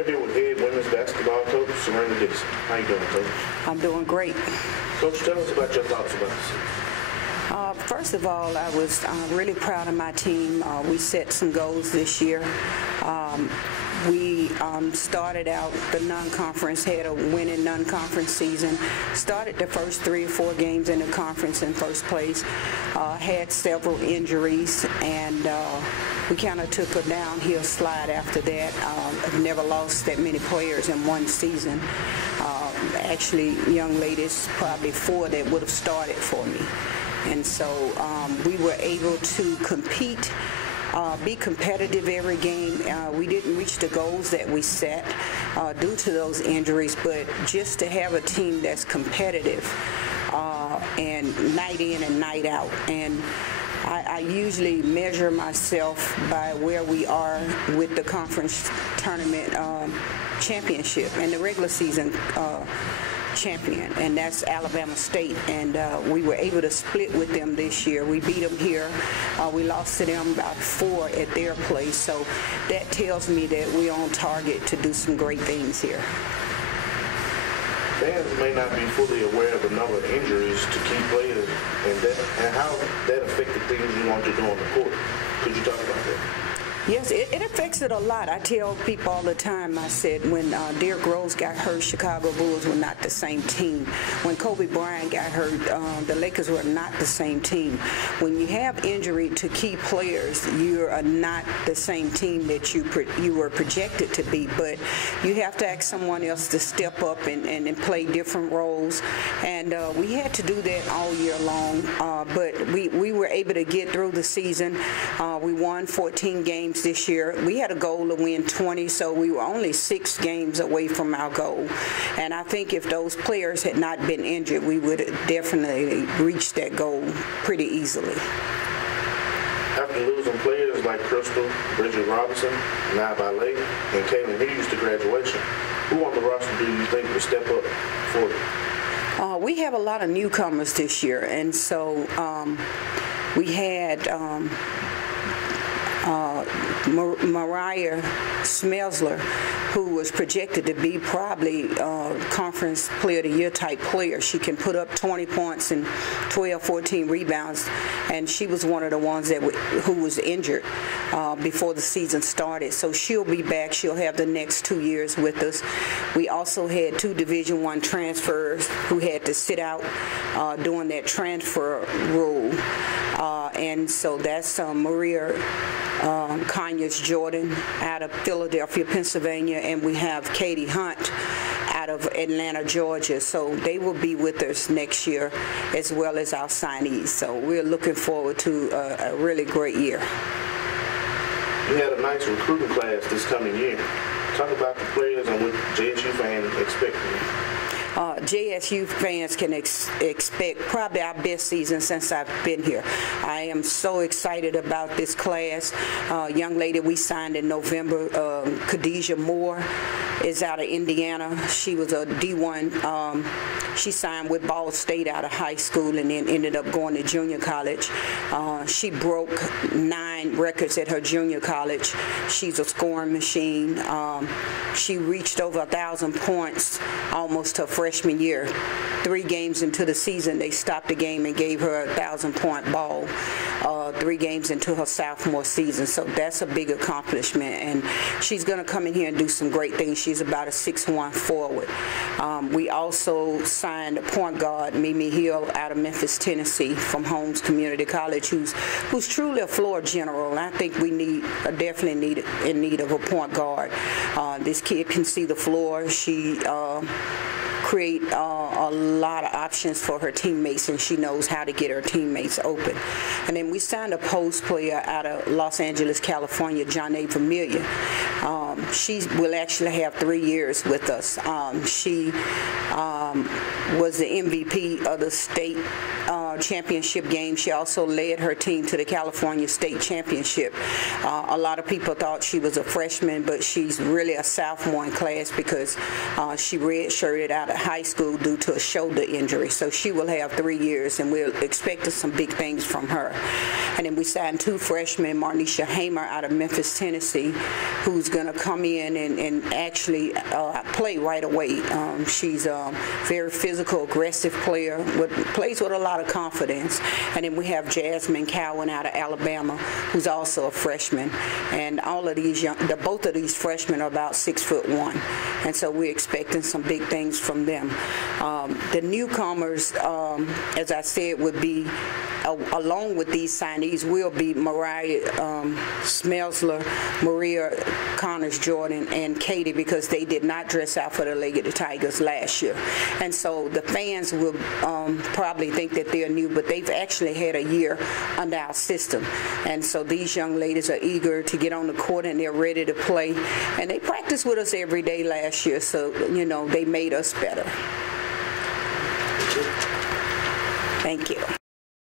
We're here with head women's basketball coach, Dixon. How you doing, Coach? I'm doing great. Coach, tell us about your thoughts about the season. First of all, I was really proud of my team. We set some goals this year. We started out the non-conference, had a winning non-conference season, started the first 3 or 4 games in the conference in first place, had several injuries, and we kind of took a downhill slide after that. I've never lost that many players in one season. Actually, young ladies, probably 4 that would have started for me. And so we were able to compete, be competitive every game. We didn't reach the goals that we set due to those injuries, but just to have a team that's competitive and night in and night out. And I usually measure myself by where we are with the conference tournament championship and the regular season champion, and that's Alabama State, and we were able to split with them this year. We beat them here. We lost to them about 4 at their place, so that tells me that we're on target to do some great things here. Fans may not be fully aware of the number of injuries to key players and how that affected things you want to do on the court. Could you talk about that? Yes, it affects it a lot. I tell people all the time, I said, when Derrick Rose got hurt, Chicago Bulls were not the same team. When Kobe Bryant got hurt, the Lakers were not the same team. When you have injury to key players, you are not the same team that you were projected to be, but you have to ask someone else to step up and play different roles. And we had to do that all year long, but we were able to get through the season. We won 14 games this year. We had a goal to win 20, so we were only 6 games away from our goal. And I think if those players had not been injured, we would have definitely reached that goal pretty easily. After losing players like Crystal, Bridget Robinson, Nia Ballet, and Kaylin Hughes to graduation, who on the roster do you think will step up for you? We have a lot of newcomers this year, and so we had Mariah Smelsler, who was projected to be probably Conference Player of the Year type player. She can put up 20 points and 12, 14 rebounds, and she was one of the ones that who was injured before the season started. So she'll be back. She'll have the next 2 years with us. We also had 2 Division I transfers who had to sit out during that transfer rule. And so that's Maria Conyers-Jordan out of Philadelphia, Pennsylvania, and we have Katie Hunt out of Atlanta, Georgia. So they will be with us next year, as well as our signees. So we're looking forward to a really great year. You had a nice recruiting class this coming year. Talk about the players and what JSU fans expect from you. JSU fans can expect probably our best season since I've been here. I am so excited about this class. Young lady we signed in November, Khadijah Moore, is out of Indiana. She was a D1. She signed with Ball State out of high school and then ended up going to junior college. She broke 9 records at her junior college. She's a scoring machine. She reached over 1,000 points almost her freshman year. 3 games into the season, they stopped the game and gave her a 1,000-point ball. 3 games into her sophomore season, so that's a big accomplishment, and she's going to come in here and do some great things. She's about a 6'1" forward. We also signed a point guard, Mimi Hill, out of Memphis, Tennessee, from Holmes Community College, who's truly a floor general, and I think we definitely in need of a point guard. This kid can see the floor. She create a lot of options for her teammates, and she knows how to get her teammates open. And then we signed a post player out of Los Angeles, California, Johnny Vermillion. She will actually have 3 years with us. She was the MVP of the state championship game. She also led her team to the California State Championship. A lot of people thought she was a freshman, but she's really a sophomore in class because she redshirted out of high school due to a shoulder injury. So she will have 3 years, and we're expecting some big things from her. And then we signed 2 freshmen, Marnisha Hamer out of Memphis, Tennessee, who's going to come in and actually play right away. She's a very physical, aggressive player, plays with a lot of confidence. And then we have Jasmine Cowan out of Alabama, who's also a freshman. And all of these both of these freshmen are about 6'1", and so we're expecting some big things from them. The newcomers, as I said, would be along with these signees will be Mariah Smelsler, Maria Connors-Jordan, and Katie, because they did not dress out for the Lady Tigers last year. And so the fans will probably think that they're new, but they've actually had a year under our system. And so these young ladies are eager to get on the court, and they're ready to play. And they practiced with us every day last year, so, you know, they made us better. Thank you.